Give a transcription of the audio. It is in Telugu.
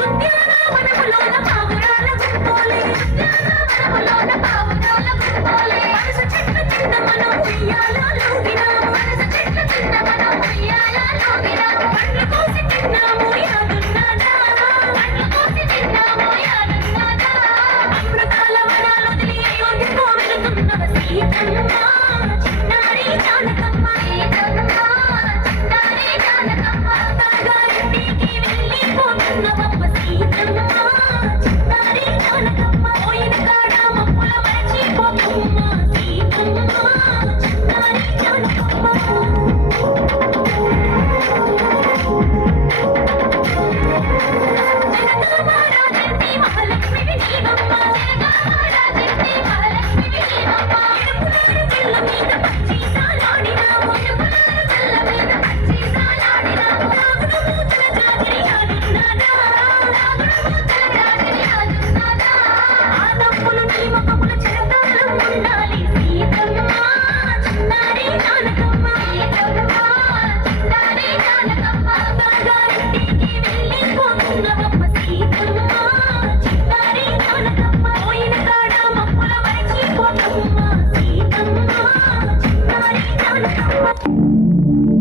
ఉద్యానవనములోన పావురాల గుంపోలే ఉద్యానవనములోన పావురాల గుంపోలే మనసు చెట్ల కింద మనం ఉయ్యాలూగినాము మనసు చెట్ల కింద మనం ఉయ్యాలూగినాము పండ్లు కోసి తిన్నాము యాదున్నదా పండ్లు కోసి తిన్నాము యాదున్నదా అమృతాల వనాలొదిలి అయోధ్యకు వెళుతున్నవ సీతమ్మ చిన్నారి జానకమ్మ సీతమ్మ చిన్నారి జానకమ్మ తాగారింటికి వెళ్ళిపోతున్నవమ్మ సీతమ్మ